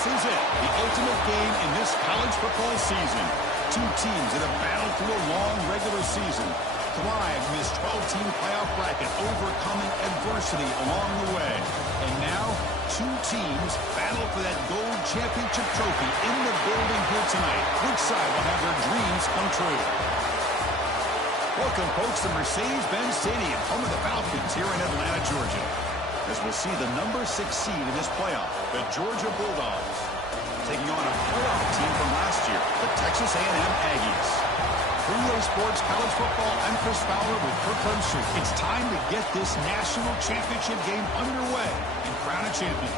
This is it, the ultimate game in this college football season. Two teams that have battled through a long regular season, thrived in this 12-team playoff bracket, overcoming adversity along the way. And now, two teams battle for that gold championship trophy in the building here tonight. Which side will have their dreams come true? Welcome, folks, to Mercedes-Benz Stadium, home of the Falcons here in Atlanta, Georgia. As we'll see the number 6 seed in this playoff, the Georgia Bulldogs, taking on a playoff team from last year, the Texas A&M Aggies. For EA Sports College Football, I'm Chris Fowler with Kirk Herbstreit. It's time to get this national championship game underway and crown a champion.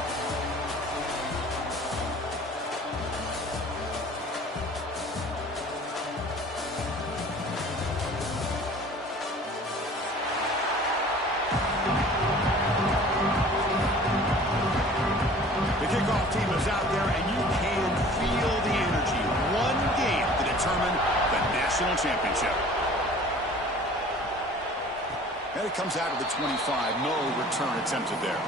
Team is out there, and you can feel the energy. One game to determine the national championship. And it comes out of the 25. No return attempted there.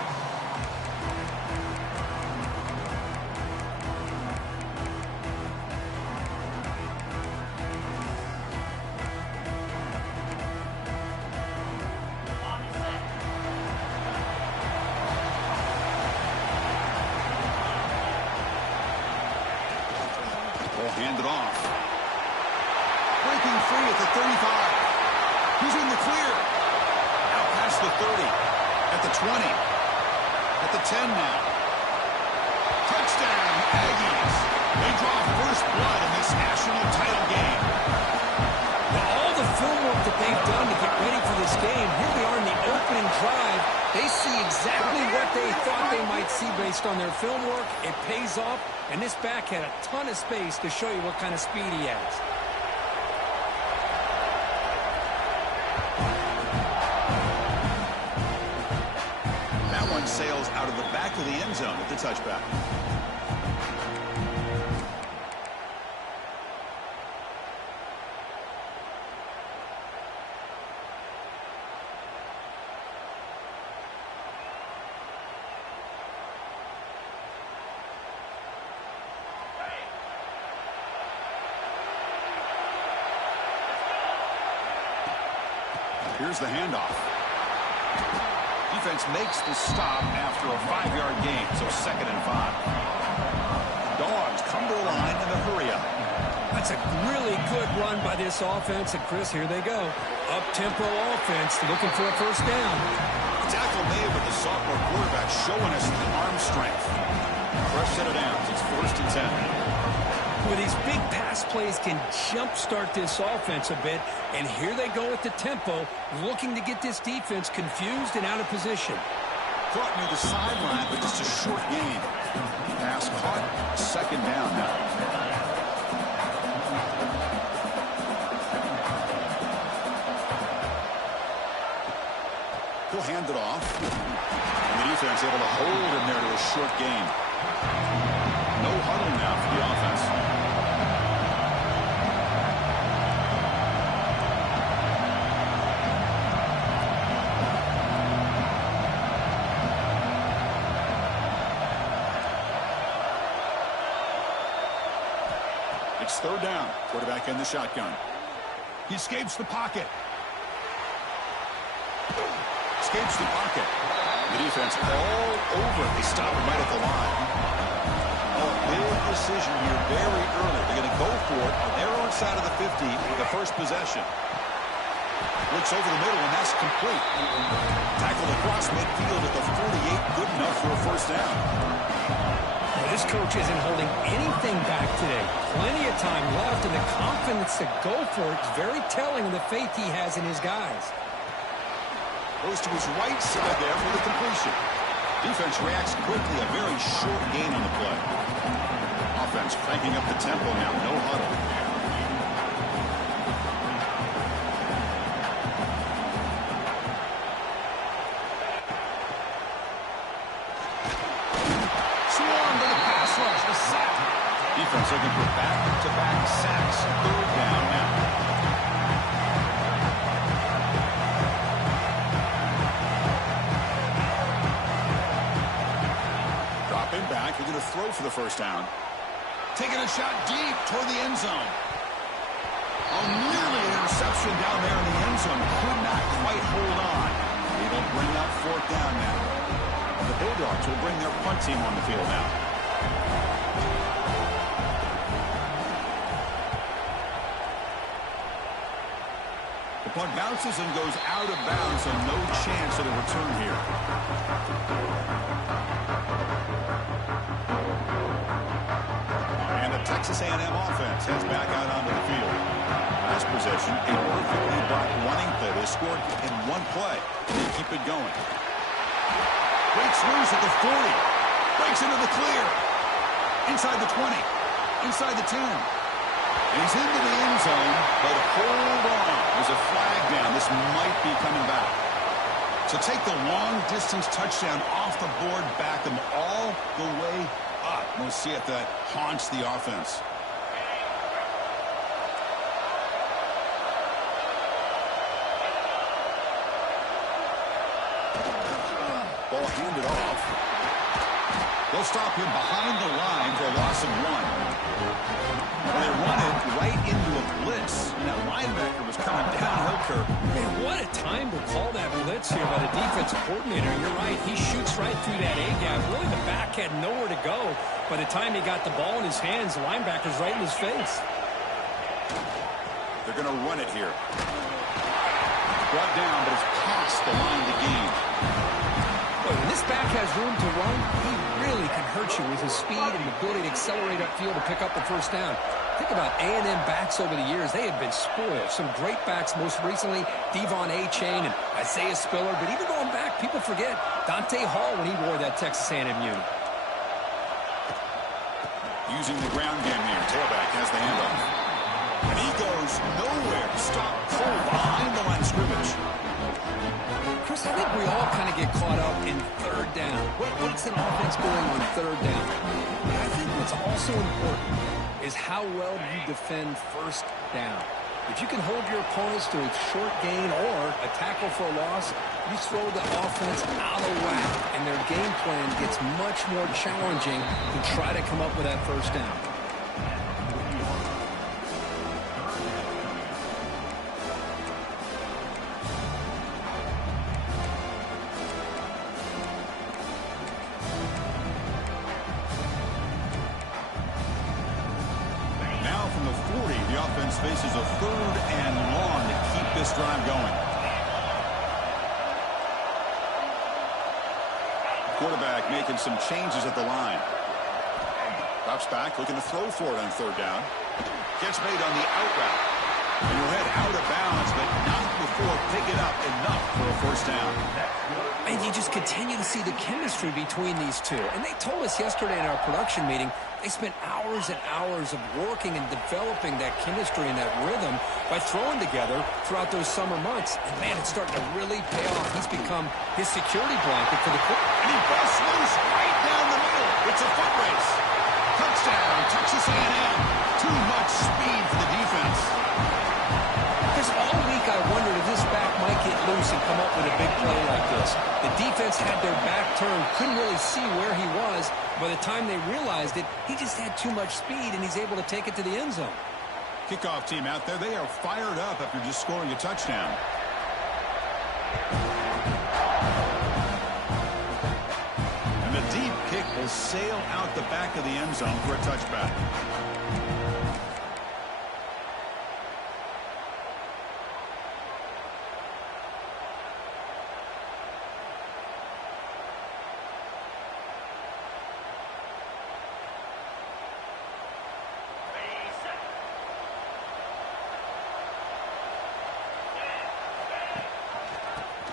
Hand it off. Breaking free at the 35. He's in the clear. Out past the 30. At the 20. At the 10 now. Touchdown, Aggies. They draw first blood in this national title game. Now, all the film work that they've done to get ready for this game, here they are in the opening drive. They see exactly what they thought they might see based on their film work. It pays off, and this back had a ton of space to show you what kind of speed he has. That one sails out of the back of the end zone with the touchback. Here's the handoff. Defense makes the stop after a 5-yard gain, so 2nd and 5. Dogs come to the line in a hurry-up. That's a really good run by this offense, and Chris, here they go. Up-tempo offense, looking for a first down. Tackle made with the sophomore quarterback showing us the arm strength. Fresh set of downs. It's 1st and 10. Well, these big pass plays can jumpstart this offense a bit, and here they go at the tempo, looking to get this defense confused and out of position. Caught near the sideline, but just a short gain. Pass caught, 2nd down now. He'll hand it off. And the defense able to hold him there to a short gain. No huddle now for the offense. It's 3rd down. Quarterback in the shotgun. He escapes the pocket. Escapes the pocket. The defense all over. They stop him right at the line. Oh, big decision here very early. They're going to go for it on their own side of the 50 with the first possession. Looks over the middle, and that's complete. Tackled across midfield at the 48. Good enough for a first down. Well, this coach isn't holding anything back today. Plenty of time left, and the confidence to go for it is very telling of the faith he has in his guys. Goes to his right side there for the completion. Defense reacts quickly. A very short gain on the play. Offense cranking up the tempo now. No huddle. Swarm to the pass rush. The sack. Defense looking for back-to-back sacks. 3rd down now. Back into the throw for the first down. Taking a shot deep toward the end zone. Oh, nearly an interception down there in the end zone. Could not quite hold on. It'll bring up fourth down now. The Bulldogs will bring their punt team on the field now. The punt bounces and goes out of bounds, so no chance at a return here. And the Texas A&M offense heads back out onto the field. Last possession, a perfectly blocked running play. They scored in one play. They keep it going. Breaks loose at the 40. Breaks into the clear. Inside the 20. Inside the 10. And he's into the end zone, but hold on. There's a flag down. This might be coming back. So take the long-distance touchdown off the board, back them all the way up. We'll see if that haunts the offense. Ball handed off. They'll stop him behind the line for a loss of 1. They run it right into a blitz. And that linebacker was coming downhill curve. Man, what a time to call that blitz here by the defensive coordinator. You're right. He shoots right through that A-gap. Really, the back had nowhere to go. By the time he got the ball in his hands, the linebacker's right in his face. They're going to run it here. Brought down, but it's past the line of the game. When this back has room to run, he really can hurt you with his speed and ability to accelerate upfield to pick up the first down. Think about A&M backs over the years. They have been spoiled. Some great backs, most recently Devon A-Chain and Isaiah Spiller. But even going back, people forget Dante Hall when he wore that Texas A&M unit. Using the ground game here. Tailback has the handoff. And he goes nowhere. Stop cold behind the line of scrimmage. Chris, I think we all kind of get caught up in third down. What's an offense doing on third down? But I think what's also important is how well you defend first down. If you can hold your opponents to a short gain or a tackle for a loss, you throw the offense out of whack, and their game plan gets much more challenging to try to come up with that first down. Faces a third and long to keep this drive going. Quarterback making some changes at the line. Drops back, looking to throw for it on third down. Gets made on the out route. And he'll head out of bounds, but not before picking up enough for a first down. And you just continue to see the chemistry between these two. And they told us yesterday in our production meeting, they spent hours and hours of working and developing that chemistry and that rhythm by throwing together throughout those summer months. And, man, it's starting to really pay off. He's become his security blanket for the quarterback. And he busts loose right down the middle. It's a foot race. Touchdown, Texas A&M. Too much speed for the defense. Because all week I wondered if this back might get loose and come up with a big play like this. The defense had their back turned, couldn't really see where he was. By the time they realized it, he just had too much speed, and he's able to take it to the end zone. Kickoff team out there, they are fired up after just scoring a touchdown. And the deep kick will sail out the back of the end zone for a touchback.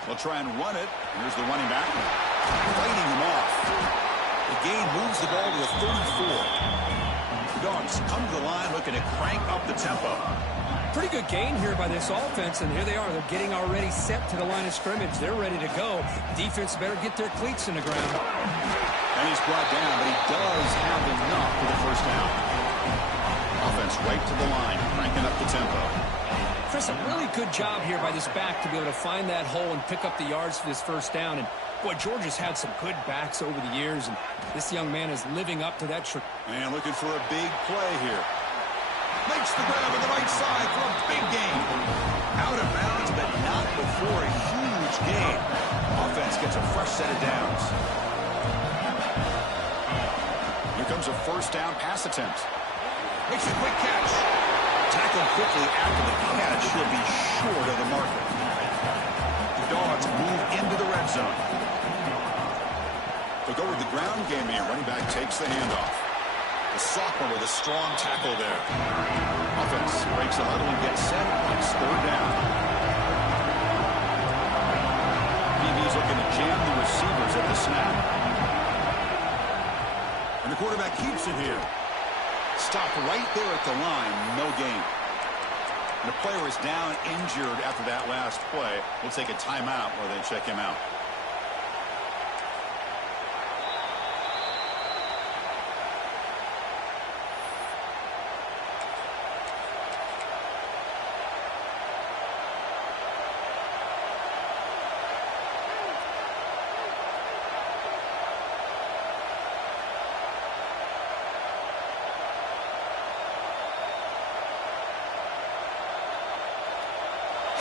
They'll try and run it. Here's the running back. Fighting him off. The gain moves the ball to the 34. The Dogs come to the line looking to crank up the tempo. Pretty good gain here by this offense, and here they are. They're getting already set to the line of scrimmage. They're ready to go. Defense better get their cleats in the ground. And he's brought down, but he does have enough for the first down. Offense right to the line, cranking up the tempo. Chris, a really good job here by this back to be able to find that hole and pick up the yards for this first down. And, boy, Georgia's had some good backs over the years, and this young man is living up to that. And looking for a big play here. Makes the grab on the right side for a big gain. Out of bounds, but not before a huge gain. Offense gets a fresh set of downs. Here comes a first down pass attempt. Makes a quick catch. Tackled quickly after the catch. He'll be short of the marker. The Dogs move into the red zone. They'll go with the ground game here. Running back takes the handoff. The sophomore with a strong tackle there. Offense breaks a huddle and gets set. It's third down. BB's looking to jam the receivers at the snap. And the quarterback keeps it here. Stopped right there at the line. No gain. And the player is down injured after that last play. We'll take a timeout while they check him out.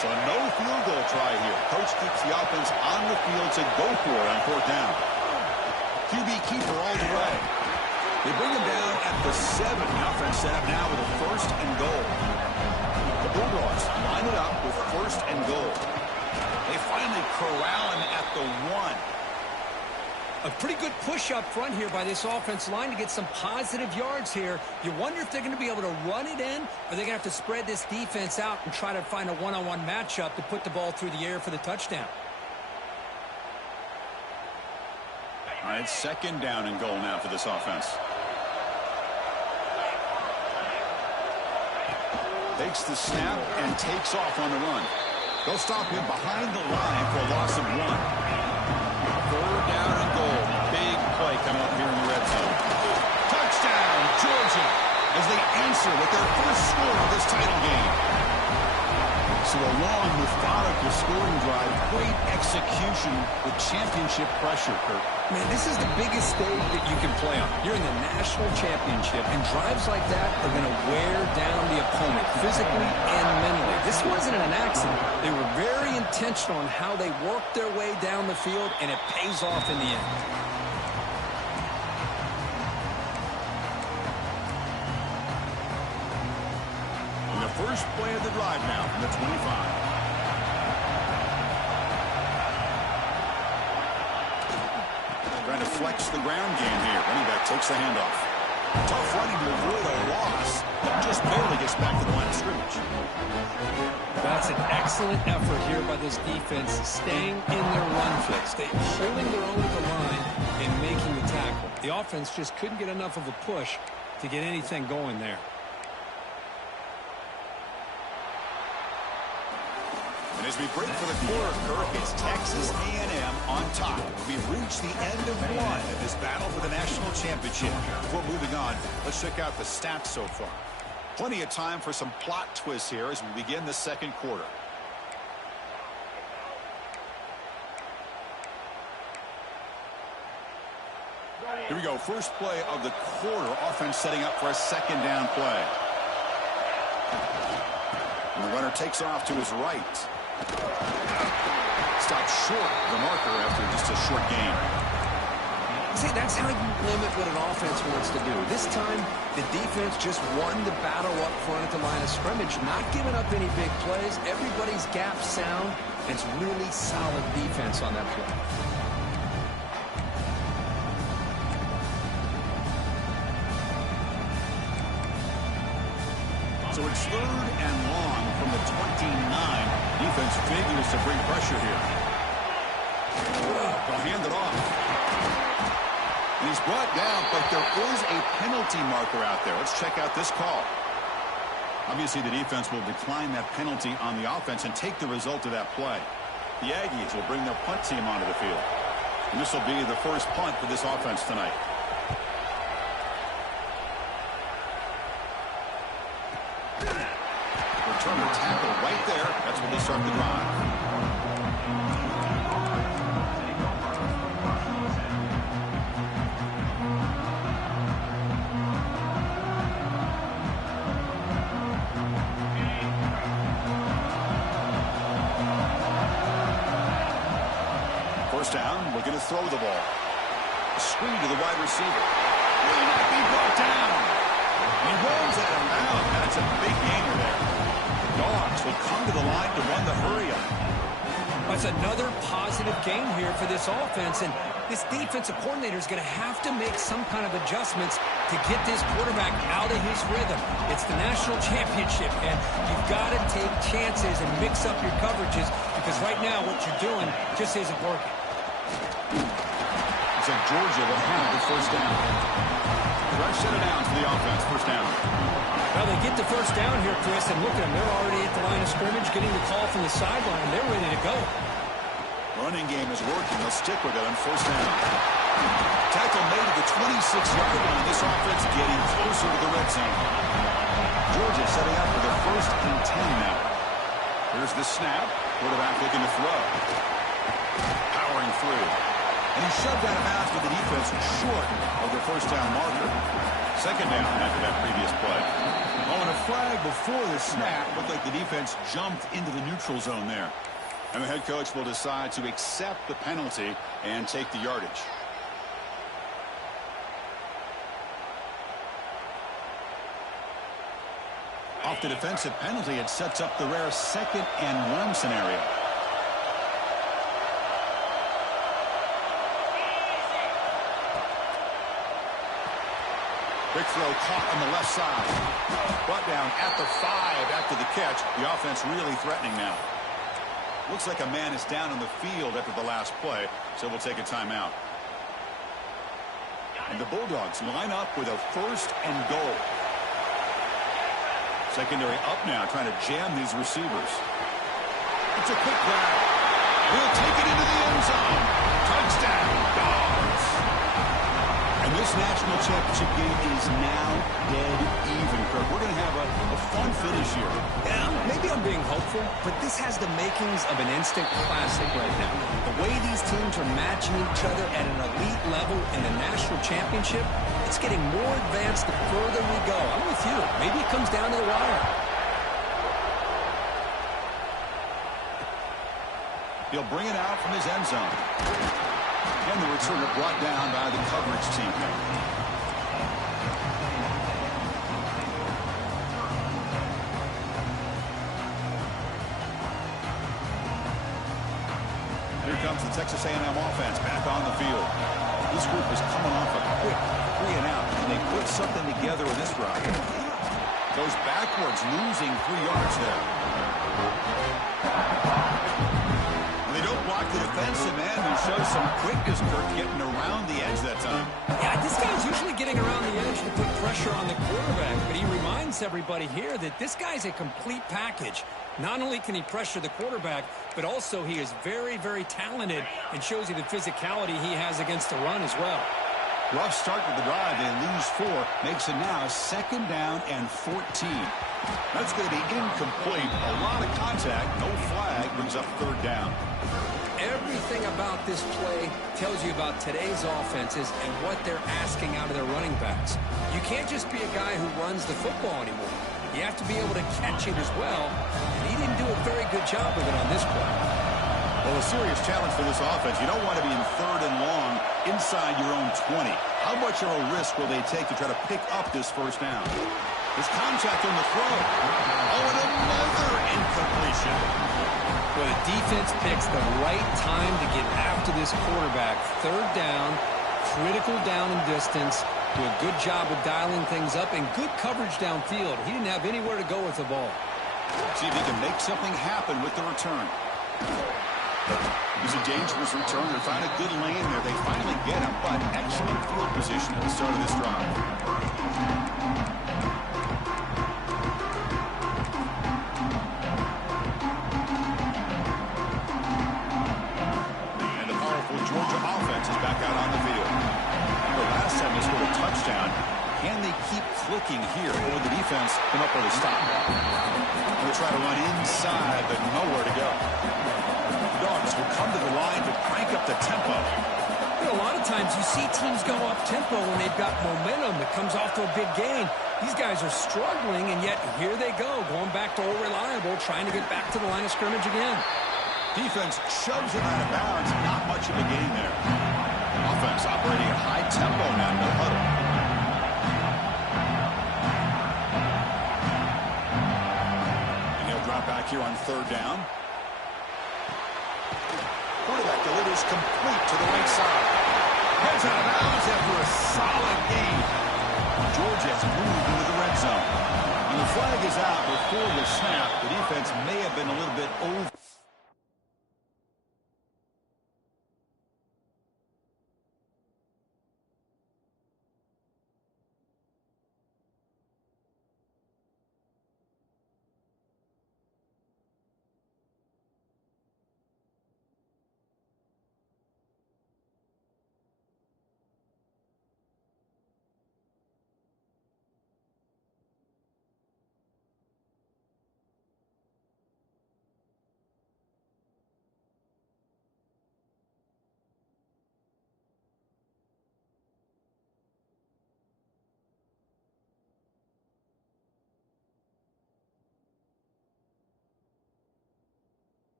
So no field goal try here. Coach keeps the offense on the field to go for it on fourth down. QB keeper all the way. They bring him down at the 7. The offense set up now with a first and goal. The Bulldogs line it up with first and goal. They finally corral him at the 1. A pretty good push up front here by this offense line to get some positive yards here. You wonder if they're going to be able to run it in, or they're going to have to spread this defense out and try to find a one-on-one matchup to put the ball through the air for the touchdown. All right, second down and goal now for this offense. Takes the snap and takes off on the run. They'll stop him behind the line for a loss of 1. Third down and goal. Big play coming up here in the red zone. Touchdown, Georgia, as they answer with their first score of this title game. So a long, methodical scoring drive. Great execution with championship pressure, Kurt. Man, this is the biggest stage that you can play on. You're in the national championship, and drives like that are going to wear down the opponent physically and mentally. This wasn't an accident. They were very intentional on how they worked their way down the field, and it pays off in the end. And the first play of the drive now from the 25. Trying to flex the ground game here. Running back takes the handoff. Tough running to avoid a loss, but just barely gets back to the line of scrimmage. That's an excellent effort here by this defense, staying in their run fix. They're holding their own at the line and making the tackle. The offense just couldn't get enough of a push to get anything going there. And as we break for the quarter, Kirk, it's Texas A&M on top. We've reached the end of one of this battle for the national championship. Before moving on, let's check out the stats so far. Plenty of time for some plot twists here as we begin the second quarter. Here we go. First play of the quarter. Offense setting up for a second down play. And the runner takes off to his right. Stopped short of the marker after just a short gain. See, that's how you limit what an offense wants to do. This time, the defense just won the battle up front at the line of scrimmage, not giving up any big plays. Everybody's gap sound. It's really solid defense on that play. So it's third and long from the 29. Defense figures to bring pressure here. They'll hand it off. And he's brought down, but there is a penalty marker out there. Let's check out this call. Obviously, the defense will decline that penalty on the offense and take the result of that play. The Aggies will bring their punt team onto the field. And this will be the first punt for this offense tonight. return the tackle right there. That's when they start the drive. First down, looking to throw the ball. A screen to the wide receiver. Will not be brought down. He rolls out of bounds. That's a big gainer there. The Dogs will come to the line to run the hurry-up. That's another positive game here for this offense, and this defensive coordinator is going to have to make some kind of adjustments to get this quarterback out of his rhythm. It's the national championship, and you've got to take chances and mix up your coverages because right now what you're doing just isn't working. Looks like Georgia will have the first down. Fresh set of downs for the offense. First down. Well, they get the first down here, Chris, and look at them. They're already at the line of scrimmage, getting the call from the sideline. They're ready to go. Running game is working. They'll stick with it on first down. Tackle made at the 26-yard line. This offense getting closer to the red zone. Georgia setting up for the first and 10 now. Here's the snap. Quarterback looking to throw. Powering through. And he shoved out of bounds with the defense short of the first down marker. Second down after that previous play. Oh, and a flag before the snap. Looked like the defense jumped into the neutral zone there. And the head coach will decide to accept the penalty and take the yardage. Off the defensive penalty, it sets up the rare 2nd and 1 scenario. Big throw caught on the left side. Brought down at the 5 after the catch. The offense really threatening now. Looks like a man is down on the field after the last play, so we'll take a timeout. And the Bulldogs line up with a first and goal. Secondary up now, trying to jam these receivers. It's a quick grab. We'll take it into the end zone. Touchdown, Dogs. And this national championship game is now dead even, Kirk. We're going to have a fun finish here. Yeah, maybe I'm being hopeful, but this has the makings of an instant classic right now. The way these teams are matching each other at an elite level in the national championship, it's getting more advanced the further we go. I'm with you. Maybe it comes down to the wire. He'll bring it out from his end zone. And the returner brought down by the coverage team. Here comes the Texas A&M offense back on the field. This group is coming off a quick 3 and out, and they put something together in this drive. Goes backwards, losing 3 yards there. They don't block the defensive man who shows some quickness, Kirk, getting around the edge that time. Yeah, this guy's usually getting around the edge to put pressure on the quarterback, but he reminds everybody here that this guy's a complete package. Not only can he pressure the quarterback, but also he is very, very talented and shows you the physicality he has against the run as well. Rough start to the drive. They lose 4. Makes it now 2nd down and 14. That's going to be incomplete. A lot of contact. No flag. Brings up 3rd down. Everything about this play tells you about today's offenses and what they're asking out of their running backs. You can't just be a guy who runs the football anymore. You have to be able to catch it as well, and he didn't do a very good job of it on this play. Well, a serious challenge for this offense. You don't want to be in 3rd and long inside your own 20. How much of a risk will they take to try to pick up this first down? There's contact on the throw. Oh, and another incompletion. Well, the defense picks the right time to get after this quarterback. 3rd down, critical down and distance. Do a good job of dialing things up and good coverage downfield. He didn't have anywhere to go with the ball. See if he can make something happen with the return. It was a dangerous return. They find a good lane there. They finally get him, but excellent field position at the start of this drive. And the powerful Georgia offense is back out on the field. The last time they scored a touchdown, Can they keep clicking here, or will the defense come up with a stop? They'll try to run inside, but nowhere to go. The Dogs will come to the line to crank up the tempo. You know, a lot of times you see teams go up-tempo when they've got momentum that comes off to a big gain. These guys are struggling, and yet here they go, going back to old reliable, trying to get back to the line of scrimmage again. Defense shoves it out of bounds. Not much of a gain there. Offense operating at high tempo now. No huddle. And they'll drop back here on third down. Quarterback delivers complete to the right side. Heads out of bounds after a solid gain. Georgia has moved into the red zone. And the flag is out before the snap. The defense may have been a little bit over.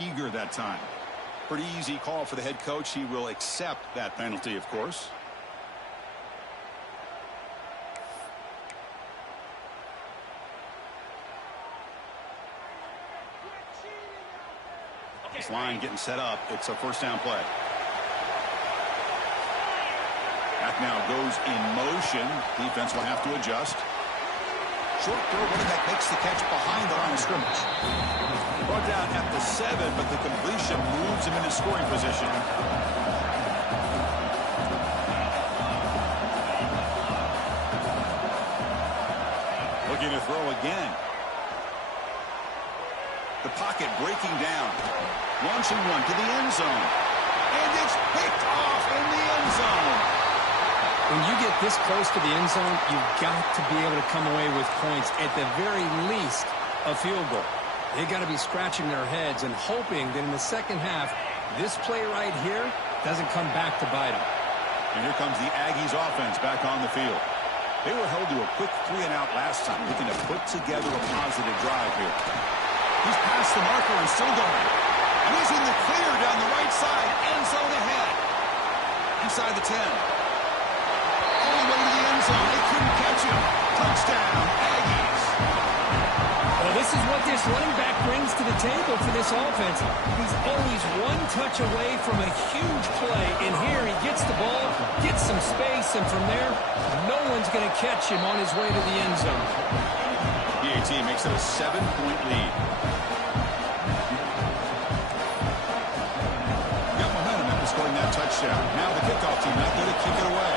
Eager that time. Pretty easy call for the head coach. He will accept that penalty, of course. This line getting set up. It's a first down play. That now goes in motion. Defense will have to adjust. Short throw, running back makes the catch behind the line of scrimmage. Brought down at the 7, but the completion moves him into scoring position. Looking to throw again. The pocket breaking down. Launching one to the end zone. And it's picked off in the end zone. When you get this close to the end zone, you've got to be able to come away with points, at the very least, a field goal. They've got to be scratching their heads and hoping that in the second half, this play right here doesn't come back to bite them. And here comes the Aggies offense back on the field. They were held to a quick 3-and-out last time, looking to put together a positive drive here. He's past the marker and still going. And he's in the clear down the right side, end zone ahead. Inside the 10. All the way to the end zone. They couldn't catch him. Touchdown, Aggies. Well, this is what this running back brings to the table for this offense. He's always one touch away from a huge play. And here he gets the ball, gets some space, and from there, no one's going to catch him on his way to the end zone. PAT makes it a 7-point lead. Got momentum after scoring that touchdown. Now the kickoff team out there to kick it away.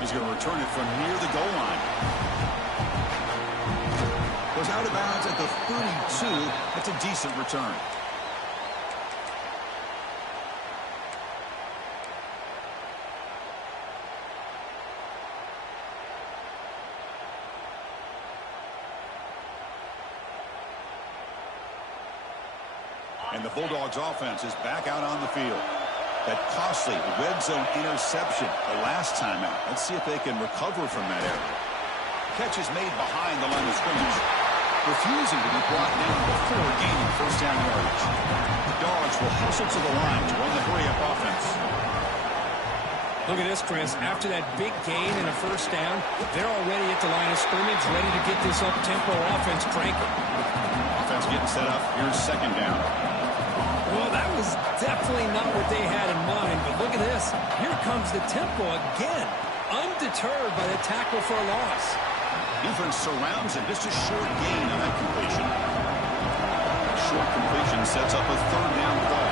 He's going to return it from near the goal line. Goes out of bounds at the 32. That's a decent return. And the Bulldogs offense is back out on the field. That costly red zone interception the last time out. Let's see if they can recover from that error. Catch is made behind the line of scrimmage. Refusing to be brought down before gaining first down yardage. The Dogs will hustle to the line to run the hurry-up offense. Look at this, Chris. After that big gain and a first down, they're already at the line of scrimmage, ready to get this up-tempo offense cranking. Offense getting set up. Here's second down. Well, that was definitely not what they had in mind, but look at this. Here comes the tempo again, undeterred by the tackle for a loss. Defense surrounds it. Just a short gain on that completion. Short completion sets up a third down play.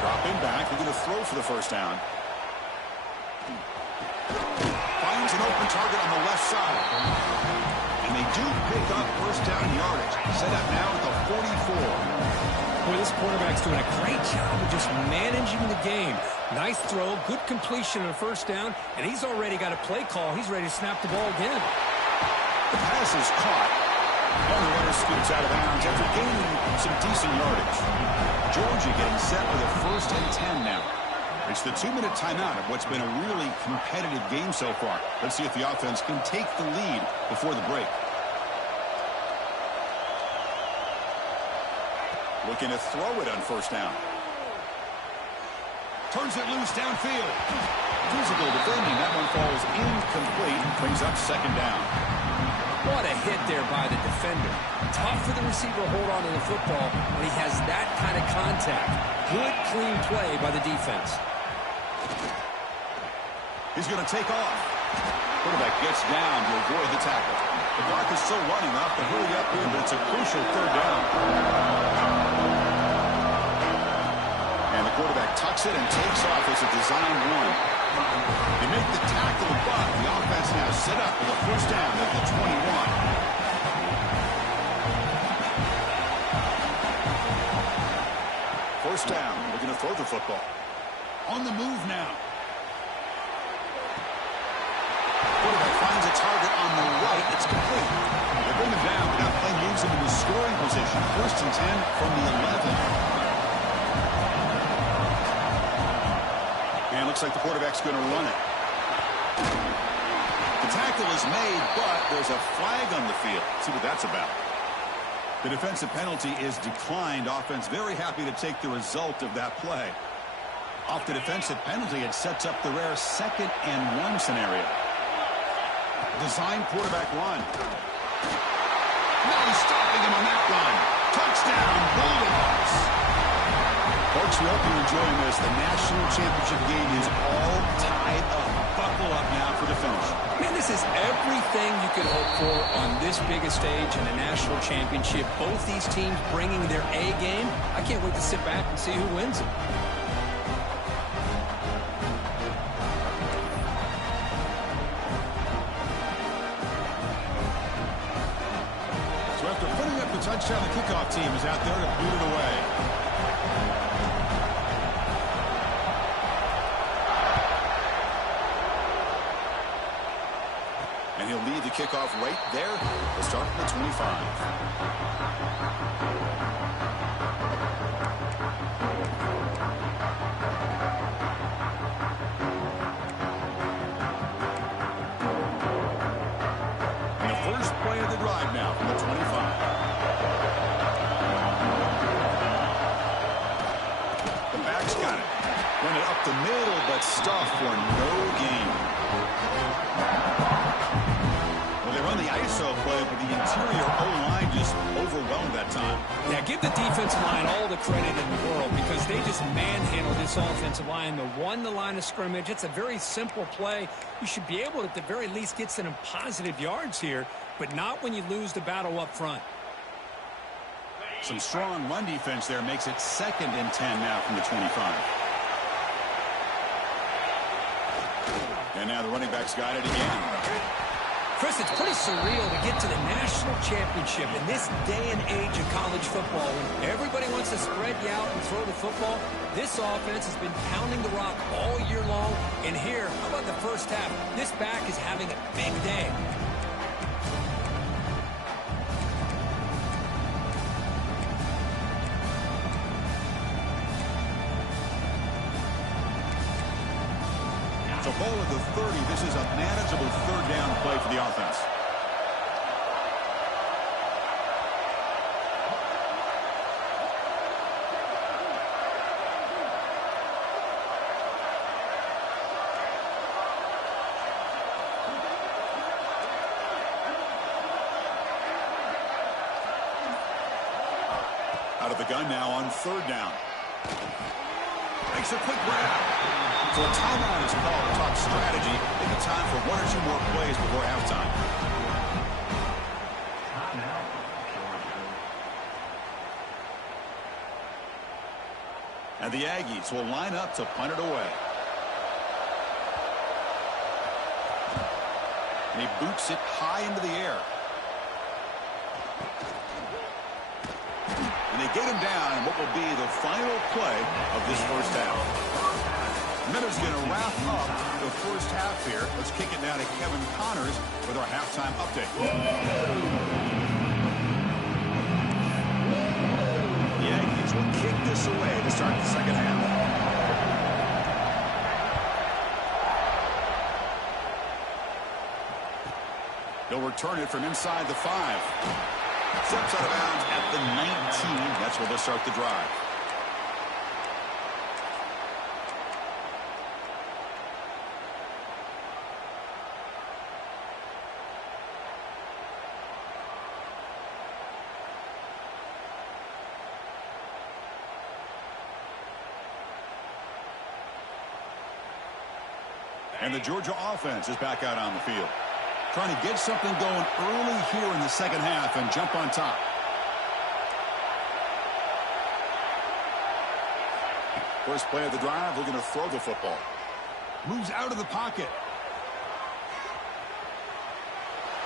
Dropping back. They're going to throw for the first down. finds an open target on the left side. And they do pick up first down yardage. Set up now at the 44. Boy, this quarterback's doing a great job of just managing the game. Nice throw, good completion on first down, and he's already got a play call. He's ready to snap the ball again. The pass is caught, and the runner scoots out of bounds after gaining some decent yardage. Georgia getting set for the 1st and 10 now. It's the 2-minute timeout of what's been a really competitive game so far. Let's see if the offense can take the lead before the break. Looking to throw it on first down. Turns it loose downfield. Physical defending. That one falls incomplete. Brings up second down. What a hit there by the defender. Tough for the receiver to hold on to the football when he has that kind of contact. Good, clean play by the defense. He's going to take off. Quarterback gets down to avoid the tackle. The clock is still running off the hurry up here, but it's a crucial third down. And the quarterback tucks it and takes off as a design run. They make the tackle, but the offense now set up with a first down at the 21. First down, looking to throw the football. On the move now. Quarterback finds a target on the right. It's complete. They bring him down, but that play moves him into scoring position. 1st and 10 from the 11. And looks like the quarterback's going to run it. The tackle is made, but there's a flag on the field. Let's see what that's about. The defensive penalty is declined. Offense very happy to take the result of that play. Off the defensive penalty, it sets up the rare 2nd and 1 scenario. Design quarterback run. No stopping him on that run. Touchdown, Bulldogs. Folks, we hope you're enjoying this. The national championship game is all tied up. Buckle up now for the finish. Man, this is everything you could hope for on this biggest stage in a national championship. Both these teams bringing their A game. I can't wait to sit back and see who wins it. So after putting up the touchdown, the kickoff team is out there to boot it away. And he'll lead the kickoff right there. We'll start from the 25. And the first play of the drive now from the 25. The back's got it. Run it up the middle, but stuffed for no gain. Well, they run the ISO play, but the interior O-line just overwhelmed that time. Yeah, give the defensive line all the credit in the world because they just manhandled this offensive line. They won the line of scrimmage. It's a very simple play. You should be able to, at the very least, get some positive yards here, but not when you lose the battle up front. Some strong run defense there makes it 2nd and 10 now from the 25. And now the running back's got it again. Chris, it's pretty surreal to get to the national championship in this day and age of college football. When everybody wants to spread you out and throw the football, this offense has been pounding the rock all year long. And here, how about the first half? This back is having a big day. So ball at the 30. This is a manageable third down play for the offense. Out of the gun now on third down. Makes a quick grab. So a timeout is called to talk strategy in the time for 1 or 2 more plays before halftime. And the Aggies will line up to punt it away. And he boots it high into the air. And they get him down in what will be the final play of this first half. Miller's going to wrap up the first half here. Let's kick it now to Kevin Connors with our halftime update. The Yankees will kick this away to start the second half. They'll return it from inside the 5. Steps out of bounds at the 19. That's where they'll start the drive. And the Georgia offense is back out on the field. Trying to get something going early here in the second half and jump on top. First play of the drive, we're going to throw the football. Moves out of the pocket.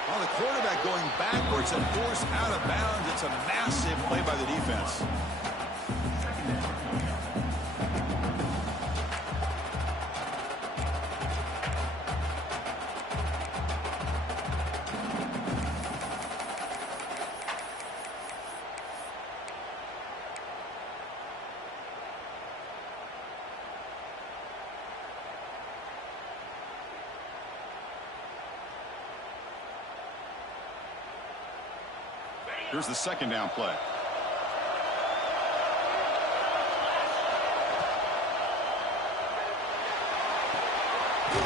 Well, the quarterback going backwards and forced out of bounds. It's a massive play by the defense. Here's the second down play.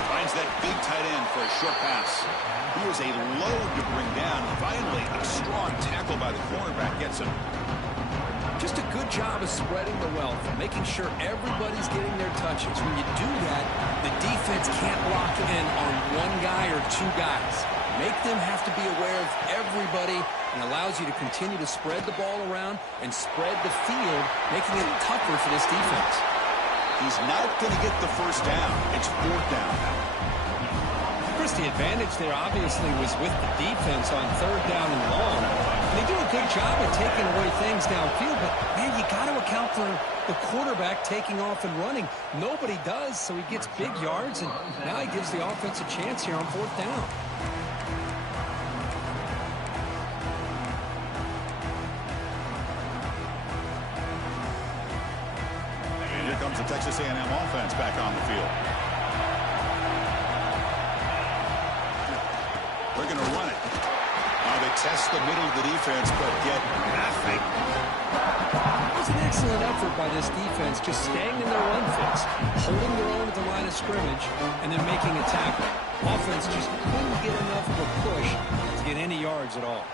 Finds that big tight end for a short pass. He was a load to bring down. Finally, a strong tackle by the cornerback gets him. Just a good job of spreading the wealth, making sure everybody's getting their touches. When you do that, the defense can't lock in on one guy or two guys. Make them have to be aware of everybody, and allows you to continue to spread the ball around and spread the field, making it tougher for this defense. He's not going to get the first down. It's fourth down now. Chris, the advantage there obviously was with the defense on third down and long. They do a good job of taking away things downfield, but, man, you got to account for the quarterback taking off and running. Nobody does, so he gets big yards, and now he gives the offense a chance here on fourth down. The Texas A&M offense back on the field. They're going to run it. Now they test the middle of the defense, but get nothing. It was an excellent effort by this defense, just staying in their run fits, holding their own at the line of scrimmage, and then making a tackle. Offense just couldn't get enough of a push to get any yards at all.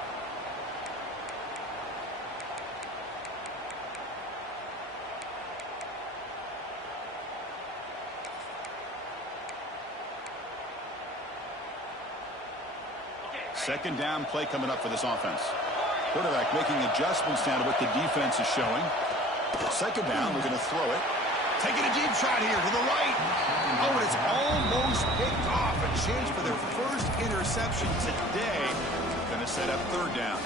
Second down play coming up for this offense. Quarterback making adjustments now to what the defense is showing. Second down, we're going to throw it. Taking a deep shot here to the right. Oh, and it's almost picked off. A chance for their first interception today. Going to set up third down.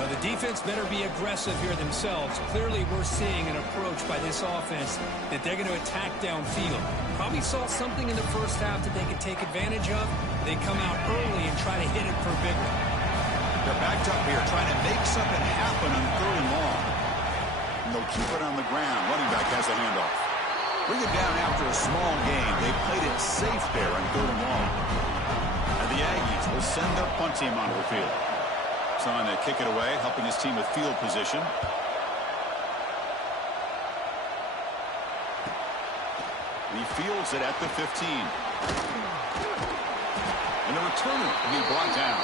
Well, the defense better be aggressive here themselves. Clearly, we're seeing an approach by this offense that they're going to attack downfield. Probably saw something in the first half that they could take advantage of. They come out early and try to hit it for bigger. They're backed up here, trying to make something happen on third and long. And they'll keep it on the ground. Running back has the handoff. Bring it down after a small gain. They played it safe there on third and long. And the Aggies will send their punt team onto the field. Trying to kick it away, helping his team with field position. And he fields it at the 15. And the returner will be brought down.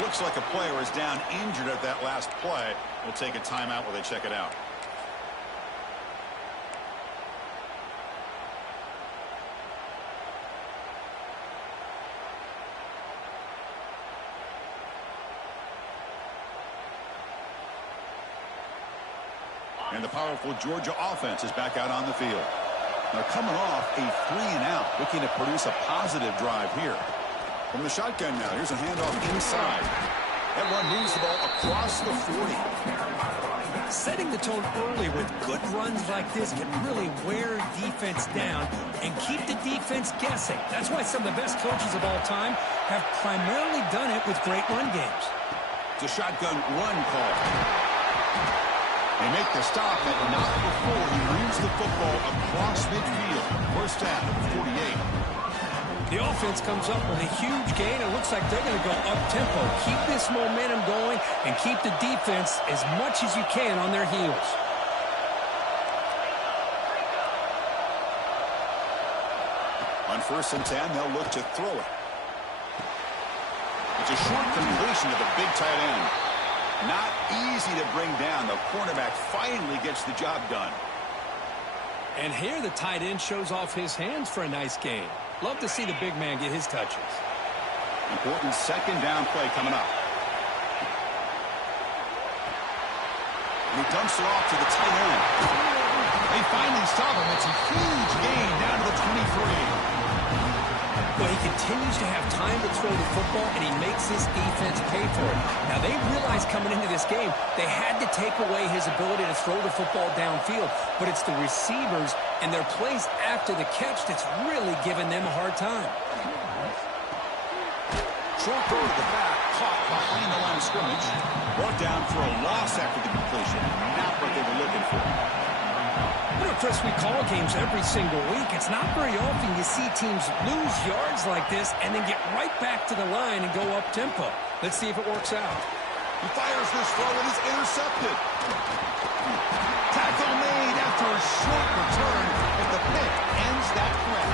Looks like a player is down injured at that last play. We'll take a timeout while they check it out. And the powerful Georgia offense is back out on the field. They're coming off a 3-and-out, looking to produce a positive drive here. From the shotgun now, here's a handoff inside. That one moves the ball across the 40. Setting the tone early with good runs like this can really wear defense down and keep the defense guessing. That's why some of the best coaches of all time have primarily done it with great run games. It's a shotgun run call. They make the stop, and not before he moves the football across midfield. First down at the 48. The offense comes up with a huge gain. It looks like they're going to go up-tempo. Keep this momentum going and keep the defense as much as you can on their heels. On 1st and 10, they'll look to throw it. It's a short completion to the big tight end. Not easy to bring down. The cornerback finally gets the job done. And here the tight end shows off his hands for a nice gain. Love to see the big man get his touches. Important second down play coming up. And he dumps it off to the tight end. They finally stop him. It's a huge gain down to the 23. Well, he continues to have time to throw the football, and he makes this defense pay for it. Now, they realized coming into this game they had to take away his ability to throw the football downfield, but it's the receivers and their plays after the catch that's really giving them a hard time. Short throw to the back, caught behind the line of scrimmage. Brought down for a loss after the completion. Not what they were looking for. You know, Chris, we call games every single week. It's not very often you see teams lose yards like this and then get right back to the line and go up-tempo. Let's see if it works out. He fires this throw and is intercepted. Tackle made after a short return, but the pick ends that play.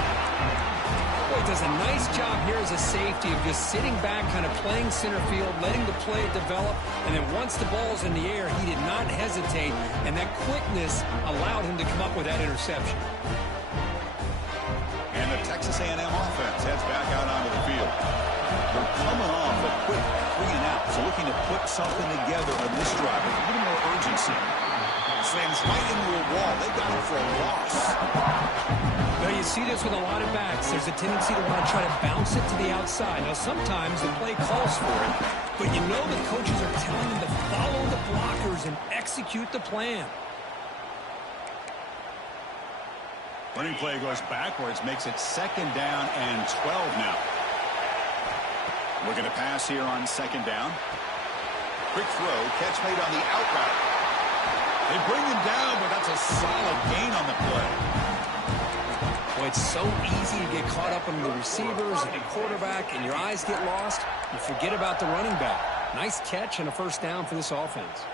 Boy, does a nice job here as a safety of just sitting back, kind of playing center field, letting the play develop, and then once the ball's in the air, he did not hesitate, and that quickness allowed him to come up with that interception. And the Texas A&M offense heads back out onto the field. They're coming off a quick 3 and out, so looking to put something together on this drive with a little more urgency. Slams right into a wall. They got it for a loss. Now, you see this with a lot of backs. There's a tendency to want to try to bounce it to the outside. Now, sometimes the play calls for it, but you know the coaches are telling them to follow the blockers and execute the plan. Running play goes backwards, makes it 2nd down and 12 now. Looking to pass here on 2nd down. Quick throw, catch made on the out route. They bring him down, but that's a solid gain on the play. Well, it's so easy to get caught up in the receivers and the quarterback, and your eyes get lost. You forget about the running back. Nice catch and a 1st down for this offense.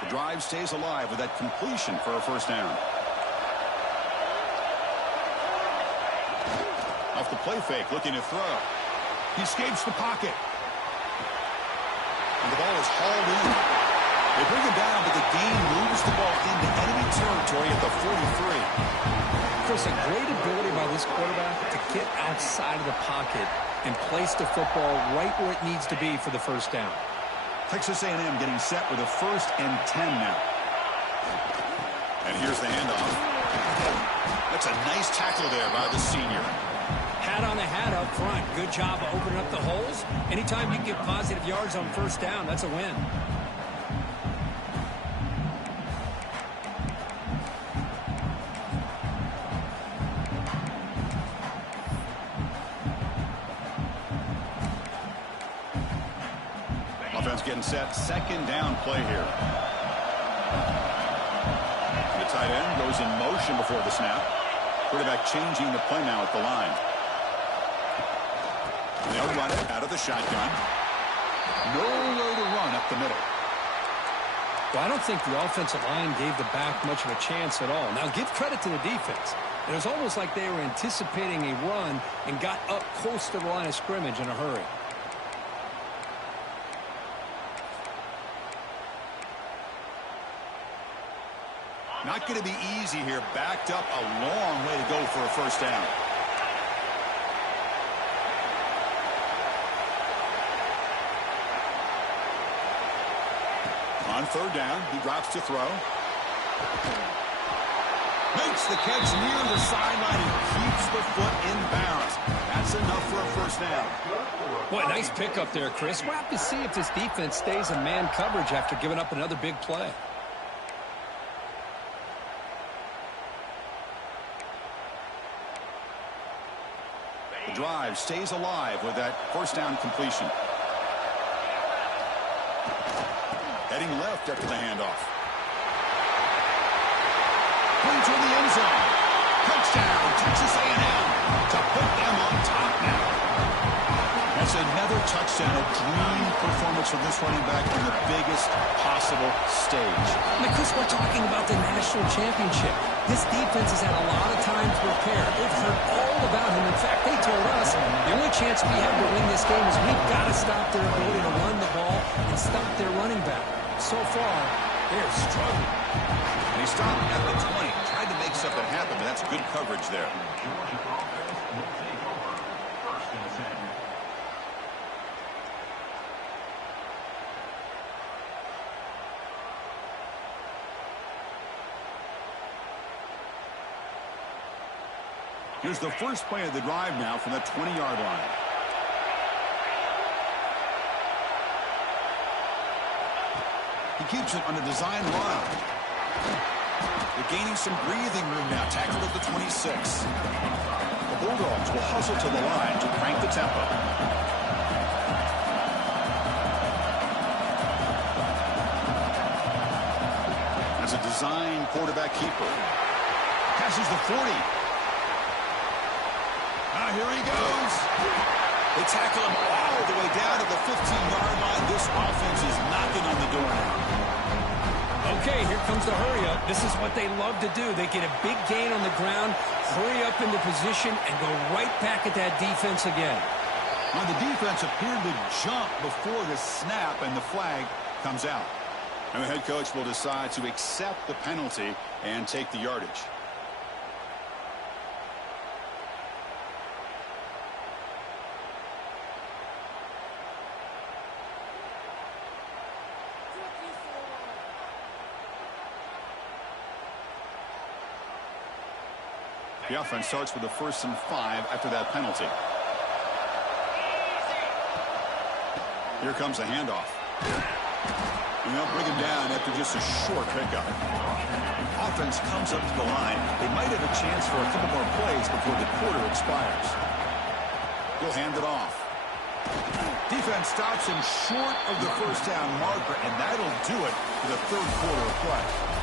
The drive stays alive with that completion for a 1st down. Off the play fake, looking to throw. He escapes the pocket. And the ball is hauled in. They bring him down, but the game moves the ball into enemy territory at the 43. Chris, a great ability by this quarterback to get outside of the pocket and place the football right where it needs to be for the 1st down. Texas A&M getting set with a 1st and 10 now. And here's the handoff. That's a nice tackle there by the senior. Hat on the hat up front. Good job of opening up the holes. Anytime you can get positive yards on 1st down, that's a win. Offense getting set. 2nd down play here. The tight end goes in motion before the snap. Quarterback changing the play now at the line. They'll run it out of the shotgun. Nowhere to run up the middle. Well, I don't think the offensive line gave the back much of a chance at all. Now, give credit to the defense. It was almost like they were anticipating a run and got up close to the line of scrimmage in a hurry. Not going to be easy here. Backed up a long way to go for a 1st down. On 3rd down, he drops to throw. Makes the catch near the sideline and keeps the foot in bounds. That's enough for a first down. Boy, nice pickup there, Chris. We'll have to see if this defense stays in man coverage after giving up another big play. The drive stays alive with that first down completion. Heading left after the handoff. Going toward the end zone. Touchdown, Texas A&M to put them on top now. That's another touchdown, a dream performance for this running back on the biggest possible stage. Now, Chris, we're talking about the national championship. This defense has had a lot of time to prepare. They've heard all about him. In fact, they told us the only chance we have to win this game is we've got to stop their ability to run the ball and stop their running back. So far, they're struggling. And he stopped at the 20. Tried to make something happen, but that's good coverage there. Here's the first play of the drive now from the 20-yard line. He keeps it on a design run. They're gaining some breathing room now. Tackled at the 26. The Bulldogs will hustle to the line to crank the tempo. That's a design quarterback keeper. Passes the 40. Here he goes. They tackle him all the way down to the 15-yard line. This offense is knocking on the door now. Okay, here comes the hurry-up. This is what they love to do. They get a big gain on the ground, hurry up into position, and go right back at that defense again. Now, the defense appeared to jump before the snap, and the flag comes out. And the head coach will decide to accept the penalty and take the yardage. The offense starts with a 1st and 5 after that penalty. Here comes the handoff. And they'll bring him down after just a short pickup. Offense comes up to the line. They might have a chance for a couple more plays before the quarter expires. He'll hand it off. Defense stops him short of the first down marker, and that'll do it for the third quarter of play.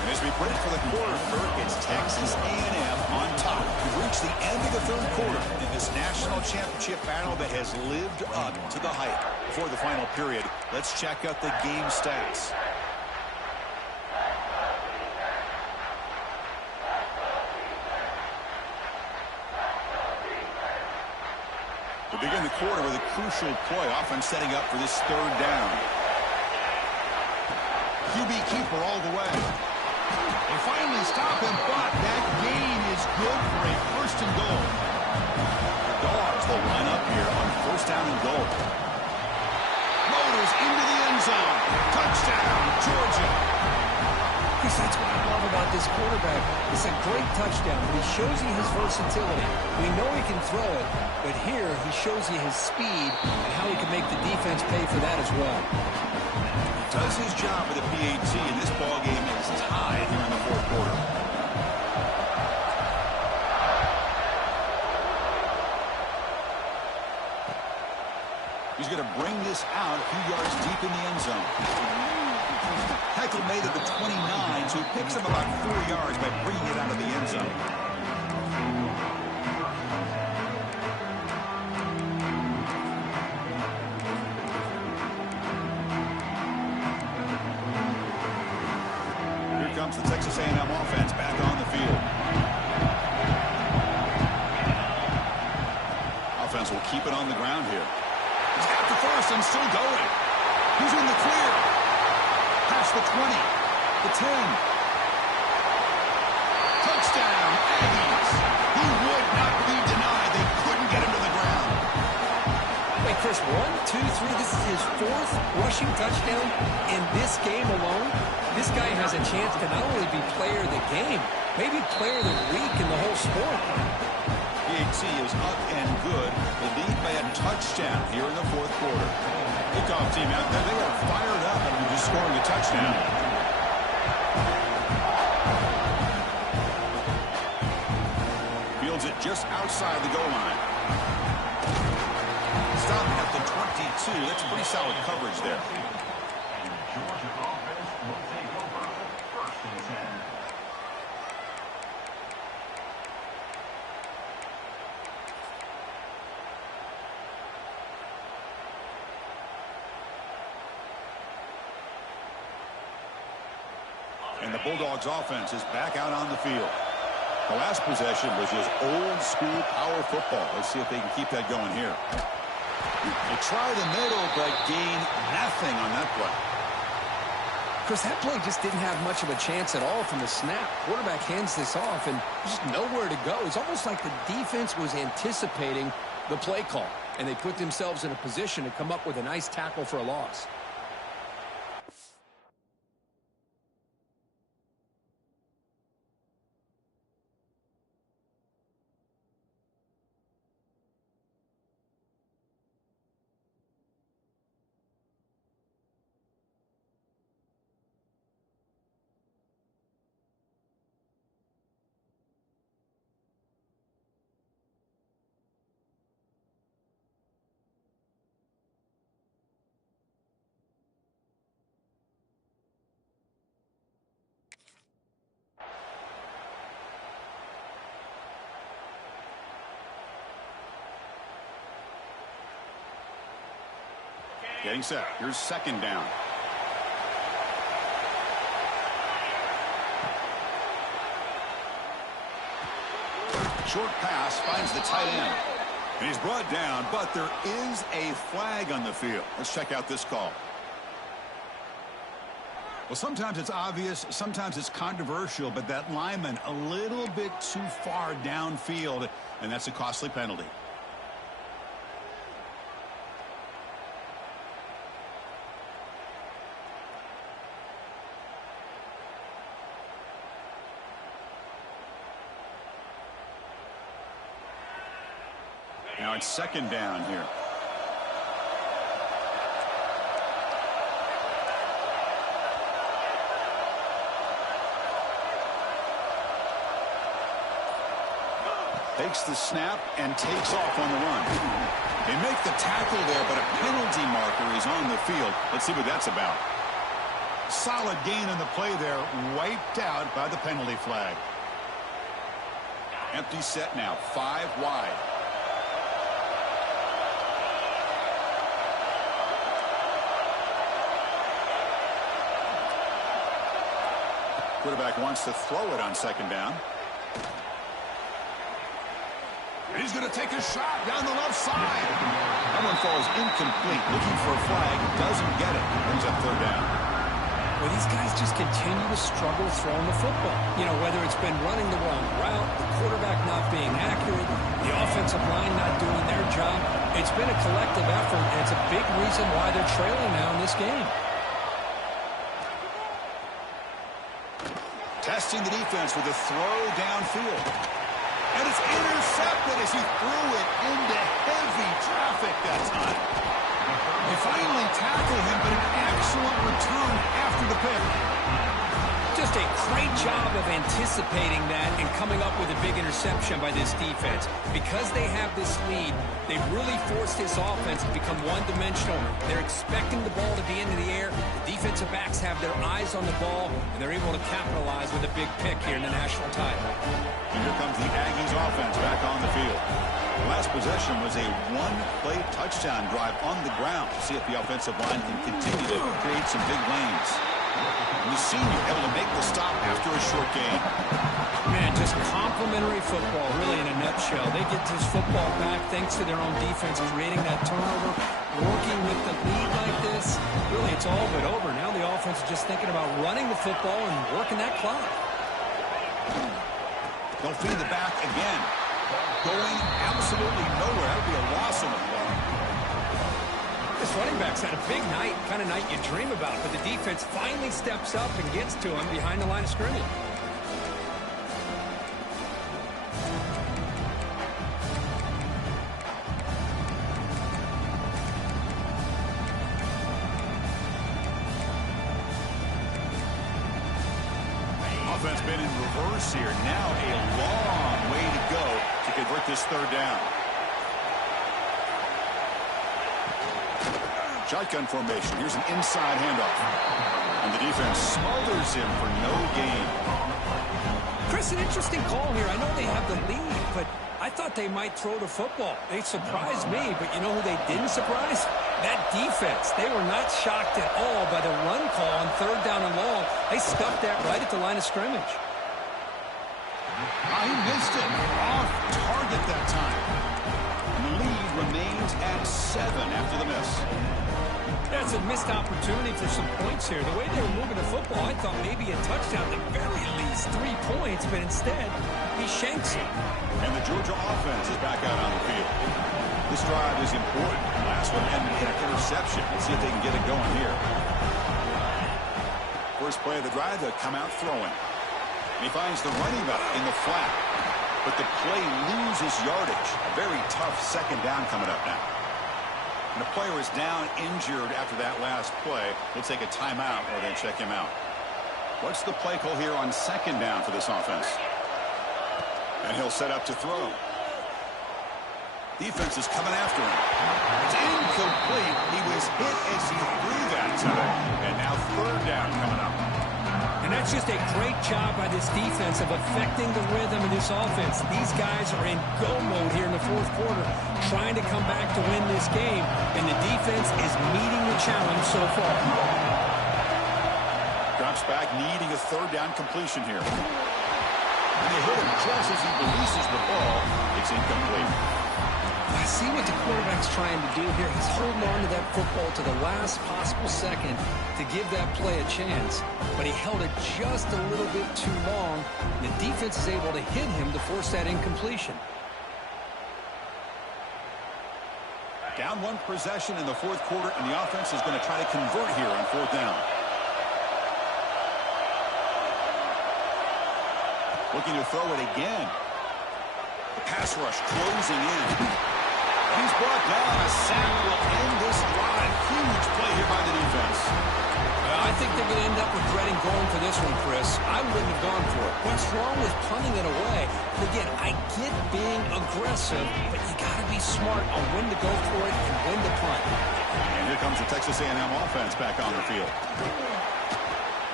And as we break for the quarter, Kirk, it's Texas A&M on top. We've reached the end of the third quarter in this national championship battle that has lived up to the hype. Before the final period, let's check out the game stats. We begin the quarter with a crucial play, often setting up for this third down. QB keeper all the way. They finally stop him, but that gain is good for a 1st and goal. The Dogs will line up here on 1st down and goal. Motors into the end zone. Touchdown, Georgia. Chris, that's what I love about this quarterback. It's a great touchdown, but he shows you his versatility. We know he can throw it, but here he shows you his speed and how he can make the defense pay for that as well. Does his job with the PAT, and this ball game is tied here in the fourth quarter. He's going to bring this out a few yards deep in the end zone. Heckle made it to 29, so he picks up about 4 yards by bringing it out of the end zone. Comes the Texas A&M offense back on the field. Offense will keep it on the ground here. He's got the 1st and still going. He's in the clear. Past the 20, the 10. Touchdown, Aggies. He would not be denied. They couldn't get him to the ground. Wait, Chris, 1, 2, 3. This is his 4th rushing touchdown in this game alone. This guy has a chance to not only be player of the game, maybe player of the week in the whole sport. PHC is up and good. The lead by a touchdown here in the fourth quarter. Kickoff team out there, they are fired up after just scoring a touchdown. Fields it just outside the goal line. Stop at the 22. That's pretty solid coverage there. Georgia offense will take over first and 10. And the Bulldogs offense is back out on the field. The last possession was just old school power football. Let's see if they can keep that going here. They try the middle, but gain nothing on that play. Chris, that play just didn't have much of a chance at all from the snap. Quarterback hands this off, and just nowhere to go. It's almost like the defense was anticipating the play call, and they put themselves in a position to come up with a nice tackle for a loss. Getting set. Here's second down. Short pass finds the tight end. And he's brought down, but there is a flag on the field. Let's check out this call. Well, sometimes it's obvious, sometimes it's controversial, but that lineman a little bit too far downfield, and that's a costly penalty. Now it's second down here. Takes the snap and takes off on the run. They make the tackle there, but a penalty marker is on the field. Let's see what that's about. Solid gain in the play there, wiped out by the penalty flag. Empty set now, 5 wide. Quarterback wants to throw it on second down. And he's going to take a shot down the left side. That one falls incomplete. Looking for a flag. Doesn't get it. Brings up third down. Well, these guys just continue to struggle throwing the football. You know, whether it's been running the wrong route, the quarterback not being accurate, the offensive line not doing their job. It's been a collective effort, and it's a big reason why they're trailing now in this game. Testing the defense with a throw downfield. And it's intercepted as he threw it into heavy traffic that time. They finally tackle him, but an excellent return after the pick. Just a great job of anticipating that and coming up with a big interception by this defense. Because they have this lead, they've really forced this offense to become one-dimensional. They're expecting the ball to be into the air. The defensive backs have their eyes on the ball, and they're able to capitalize with a big pick here in the national title. And here comes the Aggies offense back on the field. The last possession was a one-play touchdown drive on the ground. See if the offensive line can continue to create some big lanes. And the senior able to make the stop after a short game. Man, just complimentary football, really, in a nutshell. They get this football back thanks to their own defense, creating that turnover, working with the lead like this. Really, it's all but over. Now the offense is just thinking about running the football and working that clock. They'll feed the back again. Going absolutely nowhere. That would be a loss on the play. This This running back's had a big night, kind of night you dream about, but the defense finally steps up and gets to him behind the line of scrimmage. Offense been in reverse here. Now a long way to go to convert this third down. Shotgun formation. Here's an inside handoff. And the defense smothers him for no gain. Chris, an interesting call here. I know they have the lead, but I thought they might throw the football. They surprised me, but you know who they didn't surprise? That defense. They were not shocked at all by the run call on third down and long. They stuffed that right at the line of scrimmage. He missed it. Off target that time. And the lead remains at 7 after the miss. That's a missed opportunity for some points here. The way they were moving the football, I thought maybe a touchdown, at the very least 3 points, but instead, he shanks it. And the Georgia offense is back out on the field. This drive is important. Last one ended in an interception. Let's see if they can get it going here. First play of the drive, they'll come out throwing. And he finds the running back in the flat. But the play loses yardage. A very tough second down coming up now. And the player is down injured after that last play. We'll take a timeout or then check him out. What's the play call here on second down for this offense? And he'll set up to throw. Defense is coming after him. It's incomplete. He was hit as he threw that time. And now third down coming up. And that's just a great job by this defense of affecting the rhythm of this offense. These guys are in go mode here in the fourth quarter, trying to come back to win this game, and the defense is meeting the challenge so far. Drops back, needing a third down completion here. And they hit him just as he releases the ball. It's incomplete. I see what the quarterback's trying to do here. He's holding on to that football to the last possible second to give that play a chance. But he held it just a little bit too long. The defense is able to hit him to force that incompletion. Down one possession in the fourth quarter, and the offense is going to try to convert here on fourth down. Looking to throw it again. The pass rush closing in. He's brought down. A sack will end this drive. Huge play here by the defense. I think they're going to end up regretting going for this one, Chris. I wouldn't have gone for it. What's wrong with punting it away? And again, I get being aggressive, but you got to be smart on when to go for it and when to punt. And here comes the Texas A&M offense back on the field.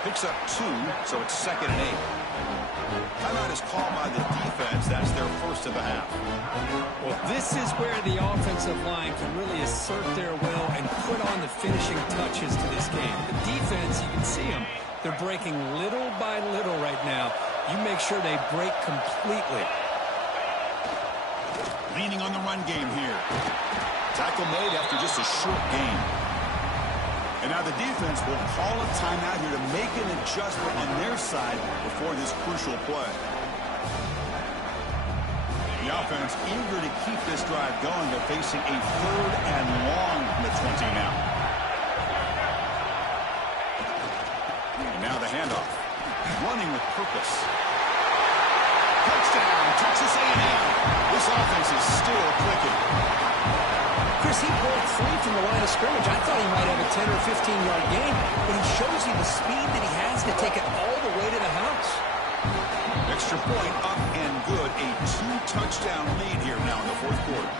Picks up 2, so it's 2nd and 8. Timeout is called by the defense. That's their first of the half. Well, this is where the offensive line can really assert their will and put on the finishing touches to this game. The defense, you can see them, they're breaking little by little right now. You make sure they break completely. Leaning on the run game here. Tackle made after just a short gain. And now the defense will call a timeout here to make an adjustment on their side before this crucial play. The offense eager to keep this drive going. They're facing a third and long from the 20 now. And now the handoff. Running with purpose. Touchdown, Texas A&M. This offense is still clicking. Chris, he broke free from the line of scrimmage. I thought he might have a 10 or 15-yard gain, but he shows you the speed that he has to take it all the way to the house. Extra point up and good. A 2-touchdown lead here now in the fourth quarter.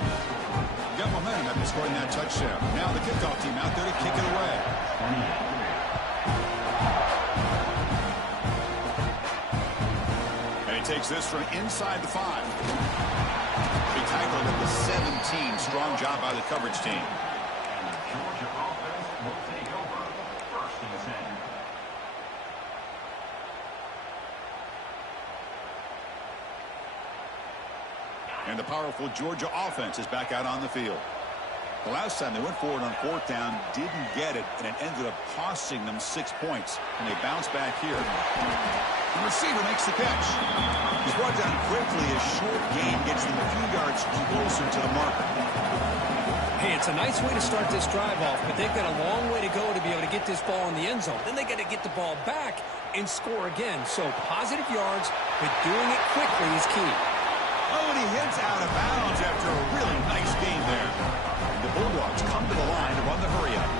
Got momentum after scoring that touchdown. Now the kickoff team out there to kick it away. And he takes this from inside the 5. He tackled at the 17. Strong job by the coverage team. Georgia offense will take over. 1st and 10. And the powerful Georgia offense is back out on the field. The last time they went forward on fourth down, didn't get it, and it ended up costing them 6 points. And they bounce back here. The receiver makes the catch. He's brought down quickly. A short gain gets them a few yards closer to the marker. Hey, it's a nice way to start this drive off, but they've got a long way to go to be able to get this ball in the end zone. Then they got to get the ball back and score again. So positive yards, but doing it quickly is key. Oh, and he heads out of bounds after a really nice game there. The Bulldogs come to the line to run the hurry-up.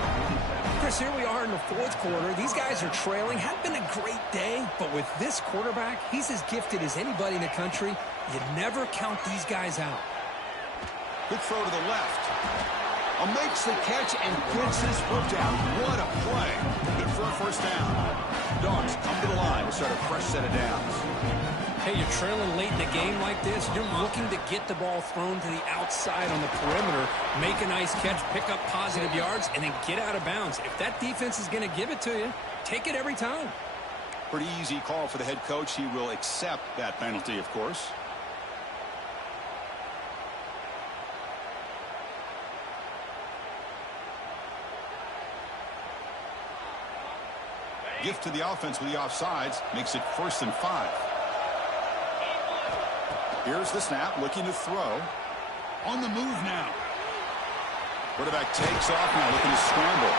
Chris, here we are in the fourth quarter. These guys are trailing. Hadn't been a great day, but with this quarterback, he's as gifted as anybody in the country. You never count these guys out. Good throw to the left. Makes the catch and gets his foot down. What a play. Good for a first down. Dogs come to the line to start a fresh set of downs. Hey, you're trailing late in the game like this. You're looking to get the ball thrown to the outside on the perimeter, make a nice catch, pick up positive yards, and then get out of bounds. If that defense is going to give it to you, take it every time. Pretty easy call for the head coach. He will accept that penalty, of course. Gift to the offense with the offsides. Makes it 1st and 5. Here's the snap, looking to throw. On the move now. Quarterback takes off now, looking to scramble.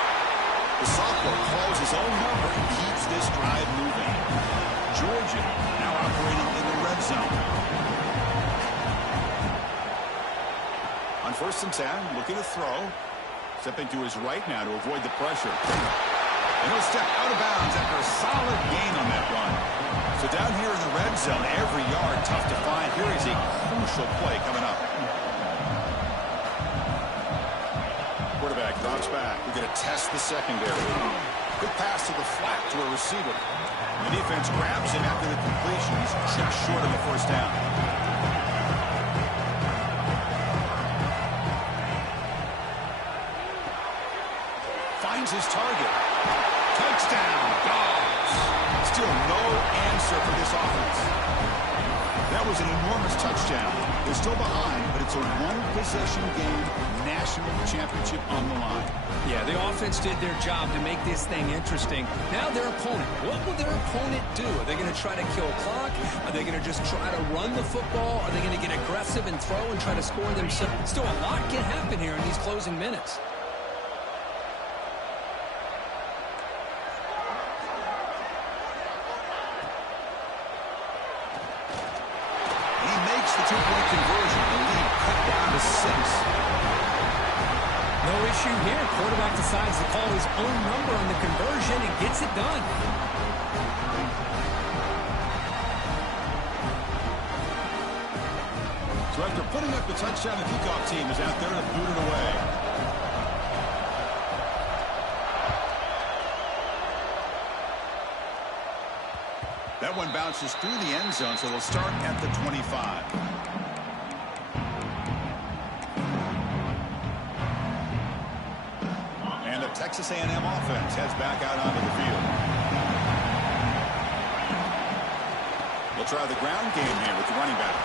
The sophomore calls his own number and keeps this drive moving. Georgia now operating in the red zone. On 1st and 10, looking to throw. Stepping to his right now to avoid the pressure. And he'll step out of bounds after a solid gain on that run. So down here in the red zone, every yard tough to find. Here is a crucial play coming up. Quarterback drops back. We're going to test the secondary. Good pass to the flat to a receiver. The defense grabs him after the completion. He's just short of the first down. Finds his target. Touchdown, Dogs. Still no answer for this offense. That was an enormous touchdown. They're still behind, but it's a one-possession game, national championship on the line. Yeah, the offense did their job to make this thing interesting. Now their opponent. What will their opponent do? Are they going to try to kill clock? Are they going to just try to run the football? Are they going to get aggressive and throw and try to score themselves? Still, a lot can happen here in these closing minutes. Two-point conversion. The lead cut down to 6. No issue here. Quarterback decides to call his own number on the conversion and gets it done. So after putting up the touchdown, the kickoff team is out there to boot it away. That one bounces through the end zone, so they'll start at the 25. And the Texas A&M offense heads back out onto the field. We'll try the ground game here with the running back.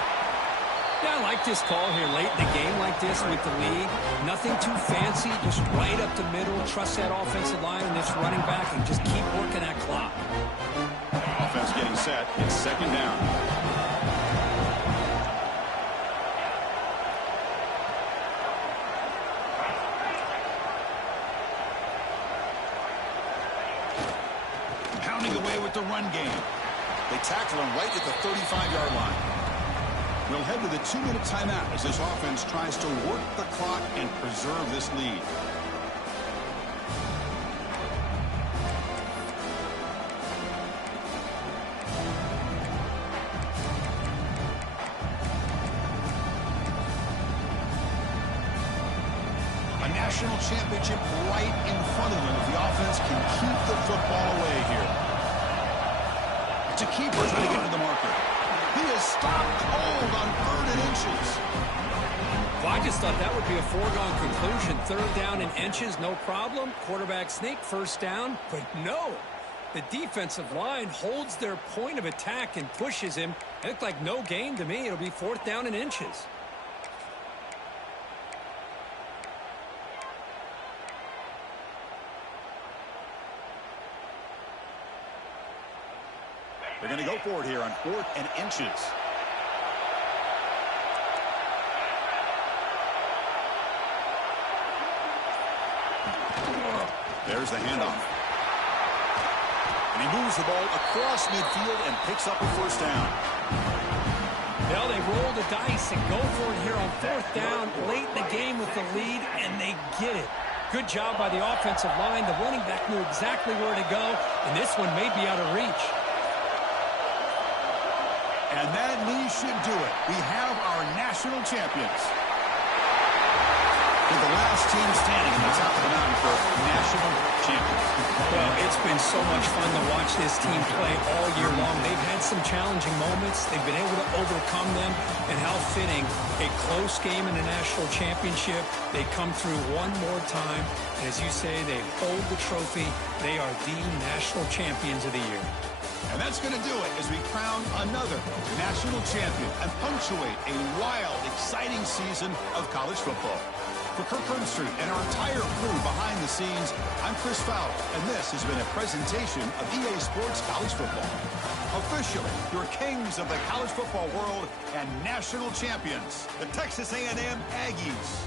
Yeah, I like this call here late in the game like this with the league. Nothing too fancy, just right up the middle. Trust that offensive line and this running back and just keep working that clock. Offense getting set. It's 2nd down. Pounding away with the run game. They tackle him right at the 35-yard line. We'll head to the 2-minute timeout as this offense tries to work the clock and preserve this lead. National championship right in front of them if the offense can keep the football away here. It's a keeper trying to get to the marker. He is stopped cold on 3rd and inches. Well, I just thought that would be a foregone conclusion. 3rd down and inches, no problem. Quarterback sneak, 1st down. But no, the defensive line holds their point of attack and pushes him. It looked like no gain to me. It'll be 4th down and inches. They're going to go for it here on 4th and inches. There's the handoff. And he moves the ball across midfield and picks up a first down. Well, they roll the dice and go for it here on fourth down late in the game with the lead, and they get it. Good job by the offensive line. The running back knew exactly where to go, and this one may be out of reach. And that knee should do it. We have our national champions. With the last team standing at the top of the mountain for national champions. Well, it's been so much fun to watch this team play all year long. They've had some challenging moments. They've been able to overcome them. And how fitting, a close game in the national championship. They come through one more time. And as you say, they hold the trophy. They are the national champions of the year. And that's going to do it as we crown another national champion and punctuate a wild, exciting season of college football. For Kirk Herbstreit and our entire crew behind the scenes, I'm Chris Fowler, and this has been a presentation of EA Sports College Football. Officially, your kings of the college football world and national champions, the Texas A&M Aggies.